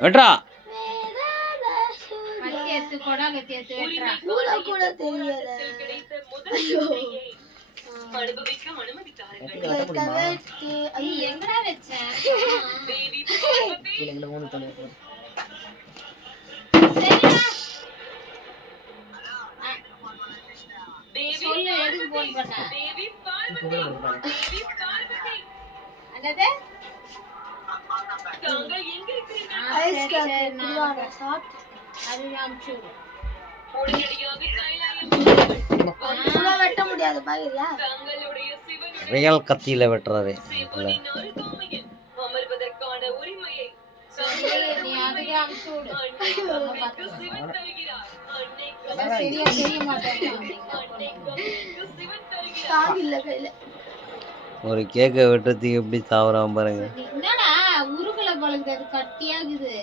வெட்றா சொல்லு எதுக்கு போன் பண்ண என்னது ஐஸ் கேக் குடுவாங்க சாப்பிட்டு அது அம்ச்சு விடு வெட்ட முடியாது பாக்கறியா ரியல் கத்தியில வெட்டுறாரு அமர்வதற்கான உரிமையை நீ அதுக்கு அம்ச்சு விடு சரியா தெரிய மாட்டேங்குது தாங்கில்ல கையில ஒரு கேக்கை வெட்டுறதுக்கு எப்படி தாவறாம பாருங்க. என்னடா உருகுல பழகுது அது கட்டியாகுது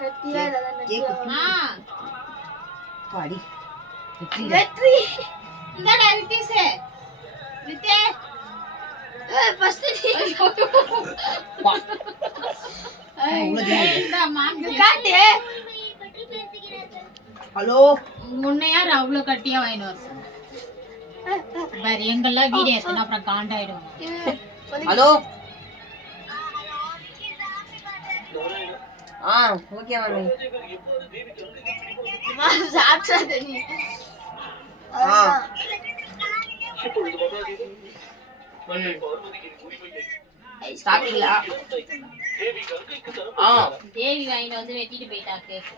கட்டியா இல்ல பாடி வெற்றி இந்தடா ரித்தீஸ் ரித்தே ஃபர்ஸ்ட் இந்த மாங்க காட்டு ஹலோ முன்ன யார் அவ்வளவு கட்டியா வாங்கிட்டு வர சொன்னா வேற எங்கெல்லாம் வீடியோ எடுத்தா அப்புறம் காண்டாயிடும் ஹலோ ஓகே மாமி சாப்பிடாத நீ சாப்பிட்டீங்களா தேவி வாங்கிட்டு வந்து வெட்டிட்டு போயிட்டா கேக்